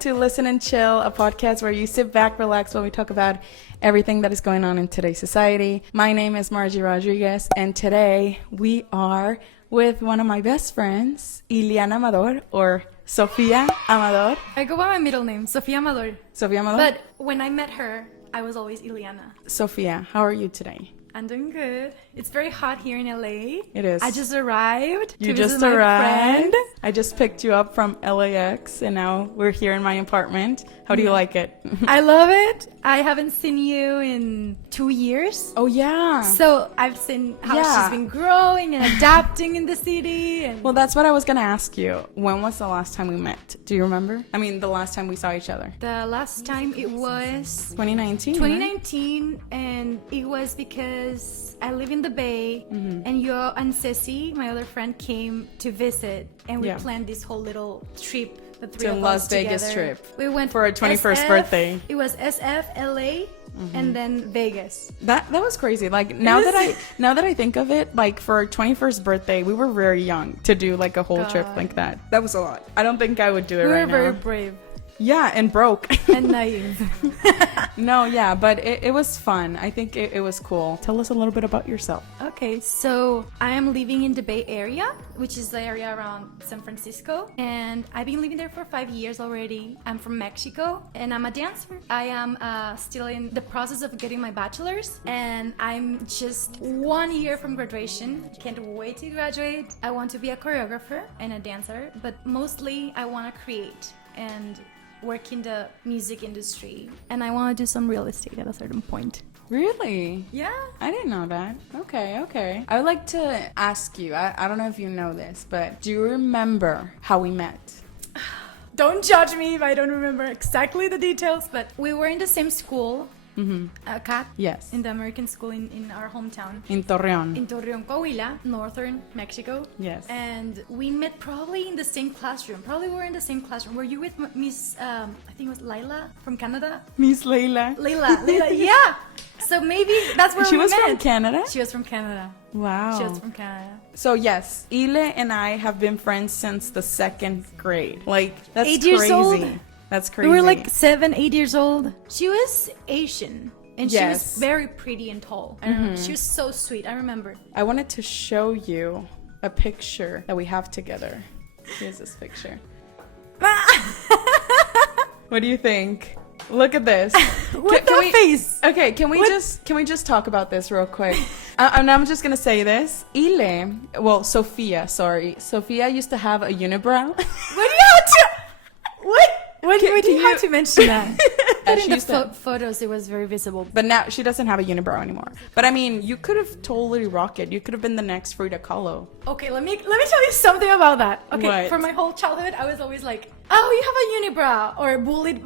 to Listen and Chill, a podcast where you sit back, relax while we talk about everything that is going on in today's society. My name is Margie Rodriguez, and today we are with one of my best friends, Ileana Amador, or Sofia Amador. I go by my middle name, Sofia Amador. Sofia Amador? But when I met her, I was always Ileana. Sofia, how are you today? I'm doing good. It's very hot here in LA. It is. I just arrived. You to just visit my arrived? friends. I just picked you up from LAX, and now we're here in my apartment. How do you like it? I love it. I haven't seen you in 2 years. Oh, yeah. So I've seen how she's been growing and adapting in the city. And Well, that's what I was going to ask you. When was the last time we met? Do you remember? I mean, the last time we saw each other. the last time it was 2019. 2019, and it was because I live in the Bay, and you and Ceci, my other friend, came to visit, and we planned this whole little trip. The three To of Las us Vegas together. trip. We went for our 21st SF, birthday. It was SF, LA, and then Vegas. That was crazy. Like now that I think of it, like for our 21st birthday, we were very young to do like a whole trip like that. That was a lot. I don't think I would do it We right were now. very brave Yeah, and broke. and naive. No, yeah, but it was fun. I think it was cool. Tell us a little bit about yourself. Okay, so I am living in the Bay Area, which is the area around San Francisco, and I've been living there for 5 years already. I'm from Mexico, and I'm a dancer. I am still in the process of getting my bachelor's, and I'm just 1 year from graduation. Can't wait to graduate. I want to be a choreographer and a dancer, but mostly I want to create and work in the music industry, and I want to do some real estate at a certain point. Really? Yeah. I didn't know that. Okay. I would like to ask you, I don't know if you know this, but do you remember how we met? Don't judge me if I don't remember exactly the details, but we were in the same school, CAP, Yes. in the American school in our hometown. In Torreon. In Torreon, Coahuila, northern Mexico. Yes. And we met probably in the same classroom. Probably were in the same classroom. Were you with Miss, I think it was Lila from Canada? Miss Leila. Leila, yeah. So maybe that's where She we was met. from Canada? She was from Canada. Wow. She was from Canada. So yes, Ile and I have been friends since the 2nd grade. Like, that's 8 crazy. years old? That's crazy. We were like 7, 8 years old. She was Asian. And she Yes. was very pretty and tall. I don't know. She was so sweet. I remember. I wanted to show you a picture that we have together. Here's this picture. What do you think? Look at this. With that face. Okay, can we just talk about this real quick? I'm just gonna say this. Sofia used to have a unibrow. What do you have to? What do you have to mention that? But in the photos, it was very visible. But now she doesn't have a unibrow anymore. But I mean, you could have totally rocked it. You could have been the next Frida Kahlo. Okay, let me tell you something about that. Okay, What? for my whole childhood, I was always like, "Oh, you have a unibrow," or bullied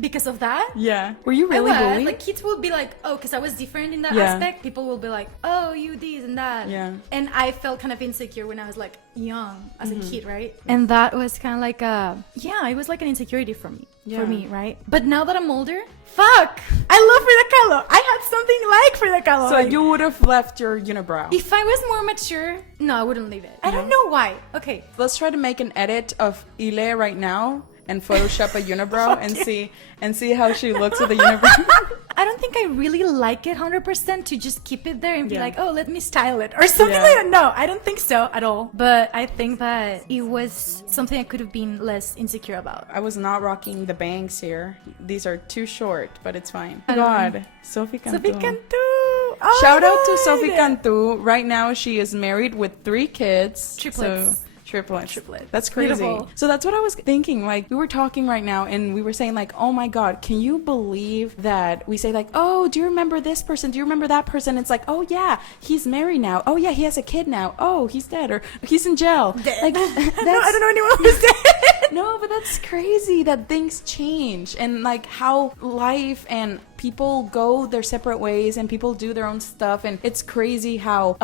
because of that. Yeah. Were you really I was. bullied? Like kids would be like, "Oh," because I was different in that Yeah. aspect. People will be like, "Oh, you this and that." Yeah. And I felt kind of insecure when I was like young as a kid, right? And that was kind of like it was like an insecurity for me. Yeah. For me, right? But now that I'm older, fuck, I love Frida Kahlo. I had something like Frida Kahlo. So like, you would have left your unibrow. if I was more mature, no, I wouldn't leave it. I don't know why. Okay. Let's try to make an edit of Ile right now and Photoshop a unibrow and see how she looks with a unibrow. I don't think I really like it 100% to just keep it there and be Yeah. like, oh, let me style it or something like that. No, I don't think so at all. But I think that it was something I could have been less insecure about. I was not rocking the bangs here. These are too short, but it's fine. I don't God, Sophie Cantu. Sophie Cantu. Oh Shout my out to God. Sophie Cantu. Right now, she is married with 3 kids. Triplets. Triplets. Triplet. That's crazy. Beautiful. So that's what I was thinking. Like, we were talking right now and we were saying like, oh my God, can you believe that we say like, oh, do you remember this person? Do you remember that person? It's like, oh yeah, he's married now. Oh yeah, he has a kid now. Oh, he's dead or he's in jail. Like, No, I don't know anyone who's dead. No, but that's crazy that things change and like how life and people go their separate ways and people do their own stuff. And it's crazy how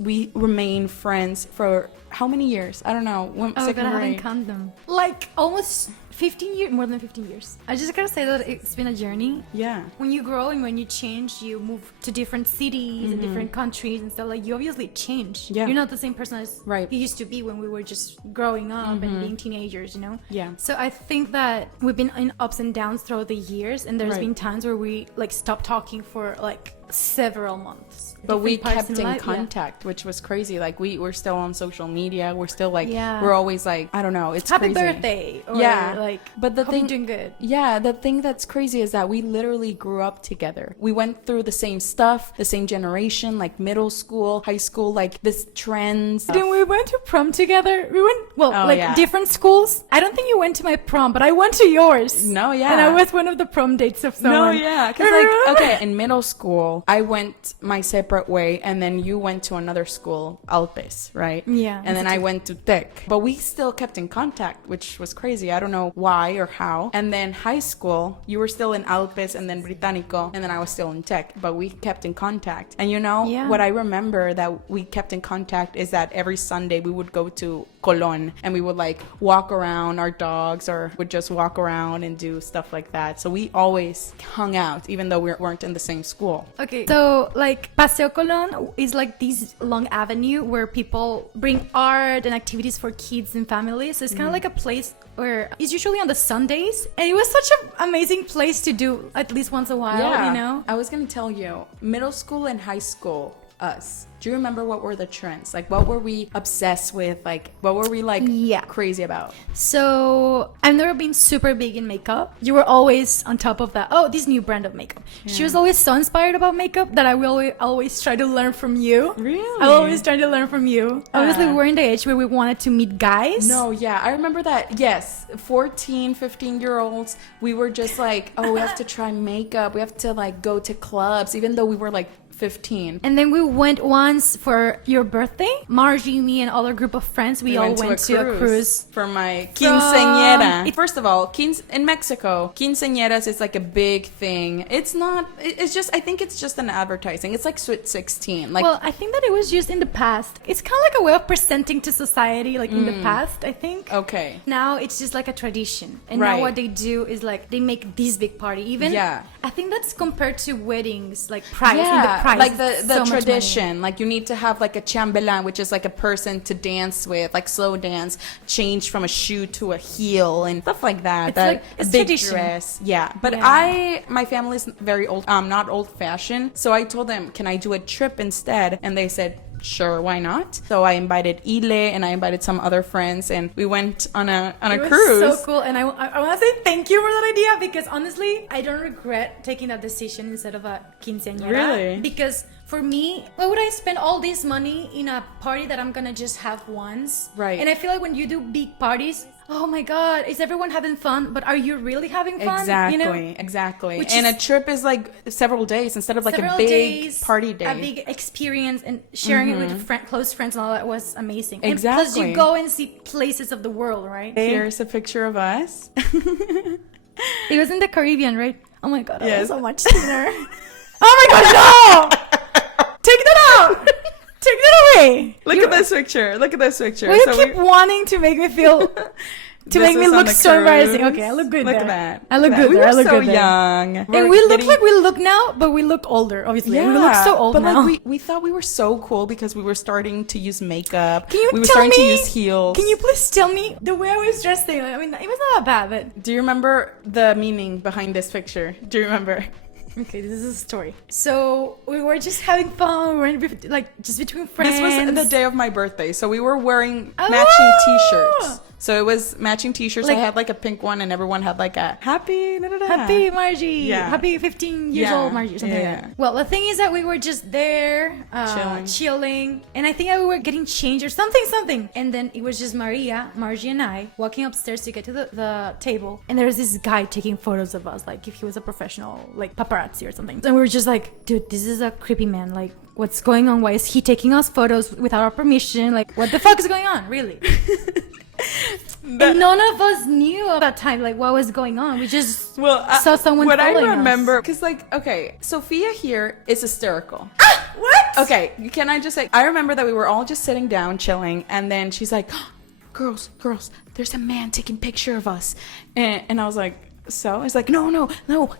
we remain friends for how many years? I don't know. Oh, God, I haven't counted them. Like almost 15 years, more than 15 years. I just gotta say that it's been a journey. Yeah. When you grow and when you change, you move to different cities and different countries and stuff. Like, you obviously change. Yeah. You're not the same person as Right. you used to be when we were just growing up and being teenagers, you know? Yeah. So I think that we've been in ups and downs throughout the years, and there's Right. been times where we like stopped talking for like several months. But we Different parts kept in life, yeah. contact, which was crazy. Like we're still on social media. We're still like, Yeah. we're always like, I don't know. It's Happy crazy. birthday. Or Yeah. like, But the hope thing, you're doing good. yeah, the thing that's crazy is that we literally grew up together. We went through the same stuff, the same generation, like middle school, high school, like this trends. Then we went to prom together. We went, well, Oh, like yeah. different schools. I don't think you went to my prom, but I went to yours. No, yeah. And I was one of the prom dates of someone. No, yeah, because like, okay, in middle school, I went my separate way, and then you went to another school, Alpes, right? Yeah. And then I went to Tech, but we still kept in contact, which was crazy. I don't know why or how. And then high school, you were still in Alpes, and then Británico, and then I was still in Tech, but we kept in contact. And you know, Yeah. what I remember that we kept in contact is that every Sunday we would go to Colón, and we would like walk around our dogs, or would just walk around and do stuff like that. So we always hung out, even though we weren't in the same school. Okay, so like Paseo Colón is like this long avenue where people bring art and activities for kids and families. So it's kind of like a place where it's usually on the Sundays, and it was such an amazing place to do at least once a while, you know? I was gonna tell you, middle school and high school, us. Do you remember what were the trends? Like, what were we obsessed with? Like, what were we like Yeah. crazy about? So I've never been super big in makeup. You were always on top of that. Oh, this new brand of makeup. She was always so inspired about makeup that I will always try to learn from you. Really? I always try to learn from you. Obviously, we were in the age where we wanted to meet guys. No, yeah, I remember that. Yes, 14, 15-year-olds, we were just like, oh, we have to try makeup. We have to like go to clubs, even though we were like 15. And then we went once for your birthday. Margie, me, and other group of friends. We all went to a cruise. For my quinceañera. First of all, in Mexico, quinceañeras is like a big thing. It's not, it's just, I think it's just an advertising. It's like Sweet 16. Like, Well, I think that it was used in the past. It's kind of like a way of presenting to society, like in the past, I think. okay. Now it's just like a tradition. And Right. now what they do is like they make this big party. Even Yeah. I think that's compared to weddings, like price. In the price, like the so much money. tradition, like you need to have like a chambelán, which is like a person to dance with, like slow dance, change from a shoe to a heel and stuff like that. It's that like- it's a big tradition. dress, yeah. But Yeah. my family's very old, not old fashioned, so I told them, can I do a trip instead? And they said, sure, why not? So I invited Ile and I invited some other friends, and we went on a It was cruise. so cool, and I want to say thank you for that idea, because honestly, I don't regret taking that decision instead of a quinceañera. Really? Because for me, why would I spend all this money in a party that I'm gonna just have once? Right. And I feel like when you do big parties, oh my god, is everyone having fun? But are you really having fun? Exactly, You know? exactly. Which And is- a trip is like several days instead of like Several a big days, party day. a big experience, and sharing it with close friends and all that was amazing. And plus, Exactly. you go and see places of the world, right? Here's a picture of us. It was in the Caribbean, right? Oh my god, I Yes. was so much thinner. Oh my god, no! Take that out! Take that away! Look at this picture. Look at this picture. Why you So keep wanting to make me feel to This make me is on look the so embarrassing? cruise. Okay, I look good Look there. at that. I look Look at good that. there. I We were look so good there. young. And we look like we look now, but we look older, obviously. Yeah, We look so old but now. like we thought we were so cool because we were starting to use makeup. Can you we were tell starting me? to use heels. Can you please tell me the way I was dressed? I mean, it was not that bad, but Do you remember the meaning behind this picture? Do you remember? okay, this is a story. So we were just having fun. We were like just between friends. This was the day of my birthday, so we were wearing Oh! matching T-shirts. So it was matching T-shirts. Like- I had like a pink one, and everyone had like a happy, da, da, da. Happy Margie. Yeah. Happy 15 years Yeah. old Margie or something Yeah. like that. Well, the thing is that we were just there Chilling. and I think that we were getting changed or something. And then it was just Maria, Margie, and I walking upstairs to get to the table. And there was this guy taking photos of us, like if he was a professional, like paparazzi or something. And we were just like, dude, this is a creepy man. Like, what's going on? Why is he taking us photos without our permission? Like, what the fuck is going on? Really? And none of us knew at that time, like, what was going on. We just saw someone what I following us. remember, because like, okay, Sofia here is hysterical. What? Okay, can I just say, I remember that we were all just sitting down chilling, and then she's like, girls, there's a man taking picture of us. And I was like, so? It's like, no,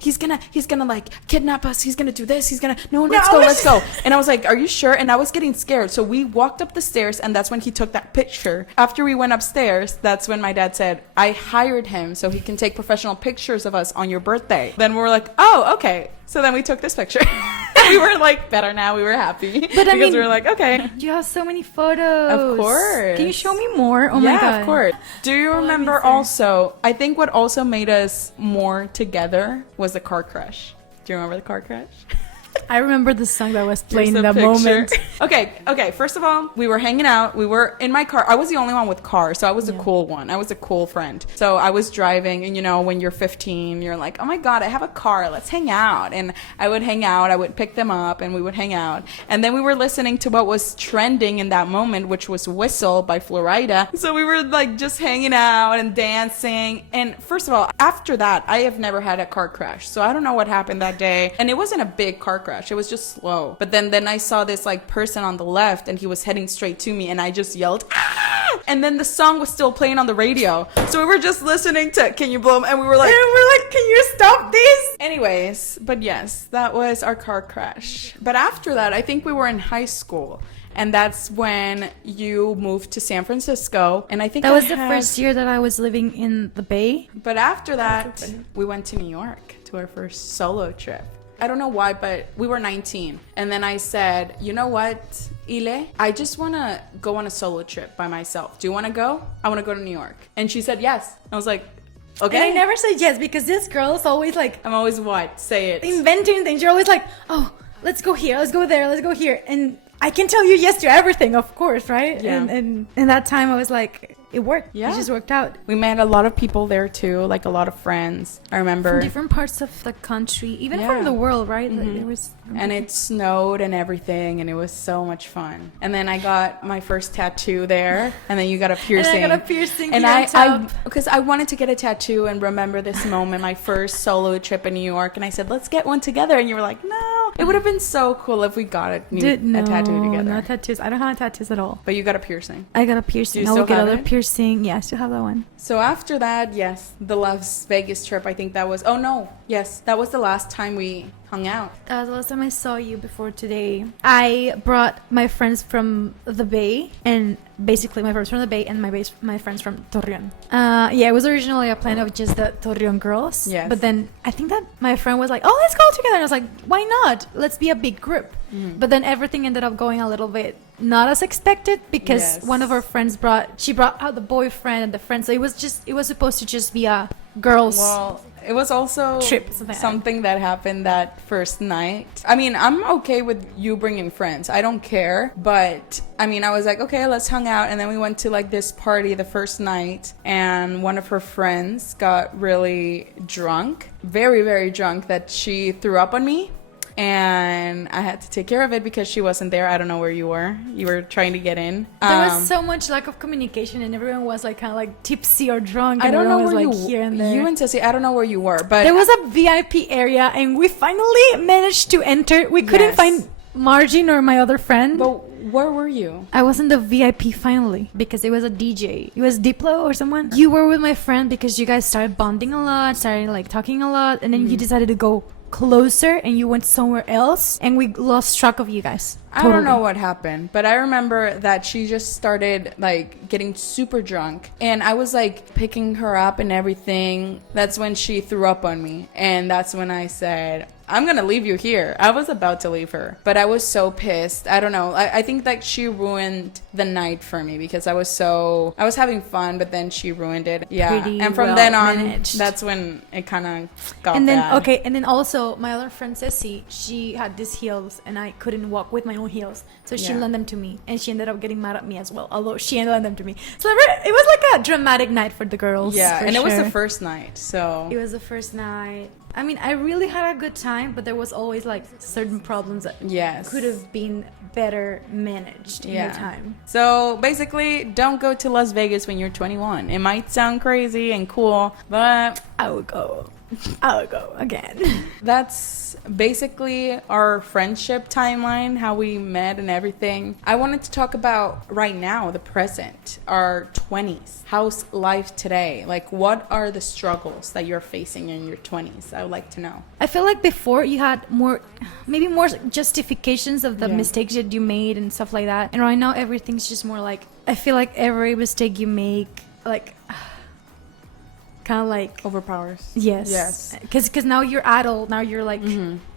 he's gonna like kidnap us. He's gonna do this. Let's go. And I was like, are you sure? And I was getting scared. So we walked up the stairs, and that's when he took that picture. After we went upstairs, that's when my dad said, I hired him so he can take professional pictures of us on your birthday. Then we were like, oh, okay. So then we took this picture. We were like better now. We were happy. But because we were like, okay. You have so many photos. Of course. Can you show me more? Oh my God. Yeah, of course. Do you remember also, I think what also made us more together was the car crash. Do you remember the car crash? I remember the song that was playing in that moment. Okay. First of all, we were hanging out. We were in my car. I was the only one with car, so I was the cool one. I was a cool friend. So I was driving, and you know, when you're 15, you're like, oh my God, I have a car. Let's hang out. And I would hang out. I would pick them up, and we would hang out. And then we were listening to what was trending in that moment, which was Whistle by Florida. So we were like just hanging out and dancing. And first of all, after that, I have never had a car crash. So I don't know what happened that day. And it wasn't a big car crash. It was just slow. But then I saw this like person on the left, and he was heading straight to me, and I just yelled, ah! And then the song was still playing on the radio. So we were just listening to Can You Blow 'Em? And we were like, can you stop this? Anyways, but yes, that was our car crash. But after that, I think we were in high school. And that's when you moved to San Francisco. And I think that was the first year that I was living in the Bay. But after that, we went to New York to our first solo trip. I don't know why, but we were 19. And then I said, you know what, Ile? I just want to go on a solo trip by myself. Do you want to go? I want to go to New York. And she said yes. I was like, okay. And I never said yes because this girl is always like... I'm always what? Say it. Inventing things. You're always like, oh, let's go here, let's go there, let's go here. And I can tell you yes to everything, of course, right? Yeah. And in that time, I was like... It worked. Yeah. It just worked out. We met a lot of people there too, like a lot of friends. I remember from different parts of the country, even from the world, right? Mm-hmm. Like there was, and it snowed and everything, and it was so much fun. And then I got my first tattoo there, and then you got a piercing. And I got a piercing. And I because I wanted to get a tattoo and remember this moment, my first solo trip in New York, and I said, let's get one together. And you were like, no. It would have been so cool if we got a tattoo together. No tattoos. I don't have tattoos at all. But you got a piercing. I got a piercing. Do you still get have other it? Piercing. Yeah, I still have that one. So after that, yes, the Las Vegas trip, I think that was, that was the last time we hung out. That was the last time I saw you before today. I brought my friends from the Bay, and basically my friends from the Bay and my friends from Torreon. It was originally a plan of just the Torreon girls. Yes. But then I think that my friend was like, oh, let's go together. And I was like, why not? Let's be a big group. Mm-hmm. But then everything ended up going a little bit not as expected because one of our friends brought out the boyfriend and the friend. So it was supposed to just be a girls. Well, it was also trip, something that happened that first night. I mean, I'm okay with you bringing friends. I don't care. But I mean, I was like, okay, let's hang out. And then we went to like this party the first night, and one of her friends got really drunk, very, very drunk, that she threw up on me. And I had to take care of it because she wasn't there. I don't know where you were. You were trying to get in. There was so much lack of communication, and everyone was like kind of like tipsy or drunk. I don't know where you here and there. You and Tessie, I don't know where you were, but there was a VIP area, and we finally managed to enter. We couldn't find Margie nor my other friend. But where were you? I was in the VIP finally because it was a DJ. It was Diplo or someone. You were with my friend because you guys started bonding a lot, started like talking a lot, and then you decided to go closer and you went somewhere else, and we lost track of you guys. Totally. I don't know what happened, but I remember that she just started like getting super drunk, and I was like picking her up and everything. That's when she threw up on me, and that's when I said, I'm gonna leave you here. I was about to leave her, but I was so pissed. I don't know. I think that she ruined the night for me because I was having fun, but then she ruined it. Yeah. Pretty and from then on, that's when it kind of got bad. And then also my other friend Ceci, she had these heels, and I couldn't walk with my own heels, so she lent them to me, and she ended up getting mad at me as well. Although she lent them to me, so it was like a dramatic night for the girls. Yeah, and it was the first night, so it was the first night. I mean, I really had a good time, but there was always like certain problems that could have been better managed in the time. So basically, don't go to Las Vegas when you're 21. It might sound crazy and cool, but I would go. I'll go again. That's basically our friendship timeline, how we met and everything. I wanted to talk about right now, the present, our 20s. How's life today? Like, what are the struggles that you're facing in your 20s? I would like to know. I feel like before you had maybe more justifications of the mistakes that you made and stuff like that. And right now everything's just more like, I feel like every mistake you make, like, kind of like overpowers. Yes. Because now you're adult. Now you're like,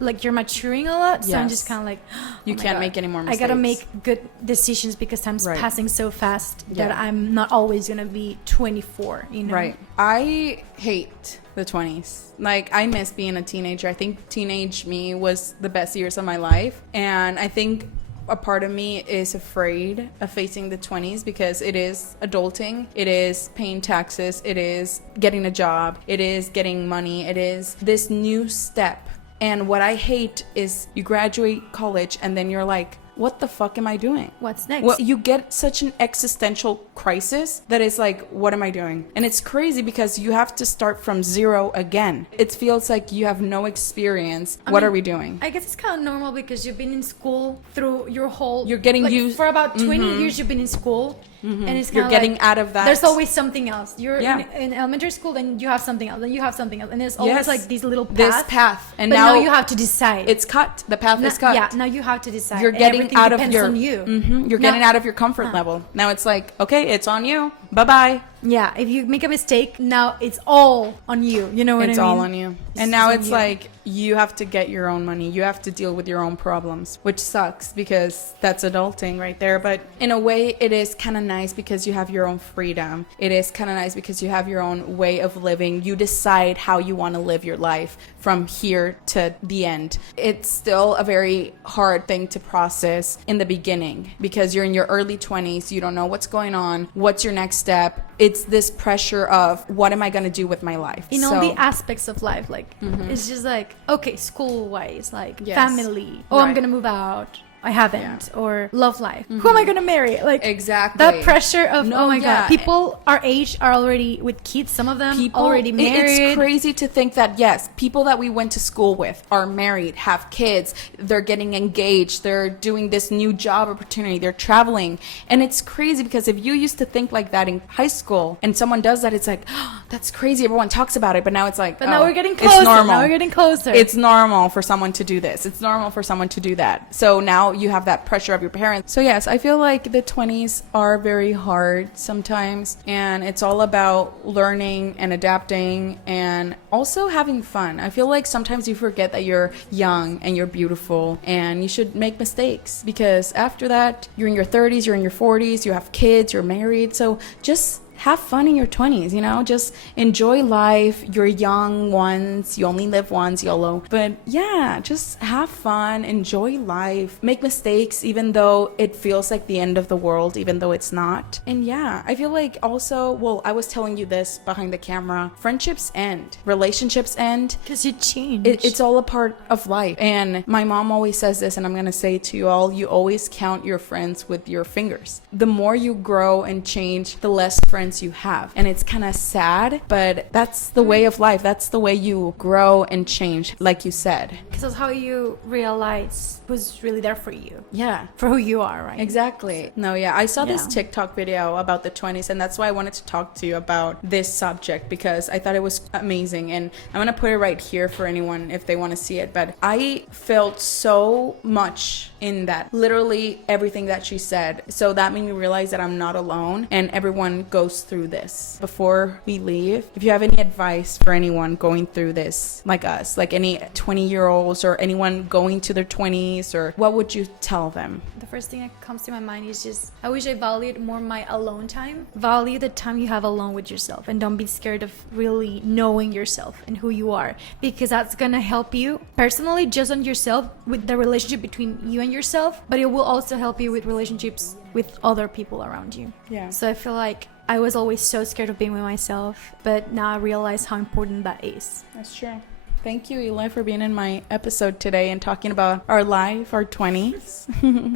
like you're maturing a lot. So I'm just kind of like, you can't make any more mistakes. I gotta make good decisions because time's passing so fast that I'm not always gonna be 24. You know. Right. I hate the 20s. Like, I miss being a teenager. I think teenage me was the best years of my life, and I think a part of me is afraid of facing the 20s because it is adulting, it is paying taxes, it is getting a job, it is getting money, it is this new step. And what I hate is you graduate college and then you're like, what the fuck am I doing? What's next? Well, you get such an existential crisis that it's like, what am I doing? And it's crazy because you have to start from zero again. It feels like you have no experience. What are we doing? I guess it's kind of normal because you've been in school through your whole... You're getting used... For about 20 years you've been in school. And it's kind you're of getting like, out of that. There's always something else. You're in elementary school, then you have something else, then you have something else, and there's always like these little paths. This path, and but now you have to decide. It's cut. The path is cut. Yeah, now you have to decide. You're getting out of your. On you. You're getting out of your comfort level. Now it's like, okay, it's on you. Bye bye. Yeah, if you make a mistake, now it's all on you. You know what I mean? It's all on you. And now it's like you have to get your own money. You have to deal with your own problems, which sucks because that's adulting right there. But in a way, it is kind of nice because you have your own freedom. It is kind of nice because you have your own way of living. You decide how you want to live your life from here to the end. It's still a very hard thing to process in the beginning because you're in your early 20s. You don't know what's going on. What's your next step? It's this pressure of what am I going to do with my life? In all the aspects of life, like it's just like, okay, school wise, like family. Oh, I'm going to move out. I haven't. Or love life. Who am I going to marry? Like, exactly. That pressure of, God, people our age are already with kids. Some of them already married. It's crazy to think that, yes, people that we went to school with are married, have kids, they're getting engaged, they're doing this new job opportunity, they're traveling. And it's crazy because if you used to think like that in high school and someone does that, it's like, oh, that's crazy. Everyone talks about it. But now it's like, but now we're getting closer. It's normal. Now we're getting closer. It's normal for someone to do this. It's normal for someone to do that. So now you have that pressure of your parents. So yes, I feel like the 20s are very hard sometimes, and it's all about learning and adapting and also having fun. I feel like sometimes you forget that you're young and you're beautiful and you should make mistakes because after that you're in your 30s, you're in your 40s, you have kids, you're married. So just have fun in your 20s, you know, just enjoy life. You're young once, you only live once, YOLO. But yeah, just have fun, enjoy life, make mistakes, even though it feels like the end of the world, even though it's not. And yeah, I feel like also, well, I was telling you this behind the camera, friendships end, relationships end. Because you change. It's all a part of life. And my mom always says this, and I'm going to say it to you all, you always count your friends with your fingers. The more you grow and change, the less friends you have. And it's kind of sad, but that's the way of life. That's the way you grow and change, like you said. Because that's how you realize who's really there for you. Yeah. For who you are, right? Exactly. No, yeah. I saw this TikTok video about the 20s, and that's why I wanted to talk to you about this subject because I thought it was amazing. And I'm going to put it right here for anyone if they want to see it. But I felt so much in that. Literally everything that she said. So that made me realize that I'm not alone and everyone goes through this. Before we leave, if you have any advice for anyone going through this like us, like any 20-year-olds or anyone going to their 20s, or what would you tell them? The first thing that comes to my mind is just, I wish I valued more my alone time. Value the time you have alone with yourself and don't be scared of really knowing yourself and who you are, because that's gonna help you personally just on yourself with the relationship between you and yourself, but it will also help you with relationships with other people around you. Yeah. So I feel like I was always so scared of being with myself, but now I realize how important that is. That's true. Thank you, Ile, for being in my episode today and talking about our life, our 20s.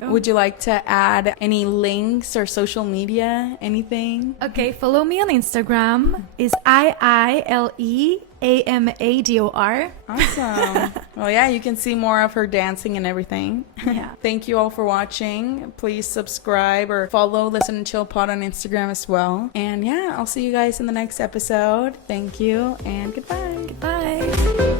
Would you like to add any links or social media, anything? Okay, follow me on Instagram. It's IILE Amador. Awesome. Well, yeah, you can see more of her dancing and everything. Yeah. Thank you all for watching. Please subscribe or follow Listen and Chill Pod on Instagram as well. And yeah, I'll see you guys in the next episode. Thank you and goodbye. Bye.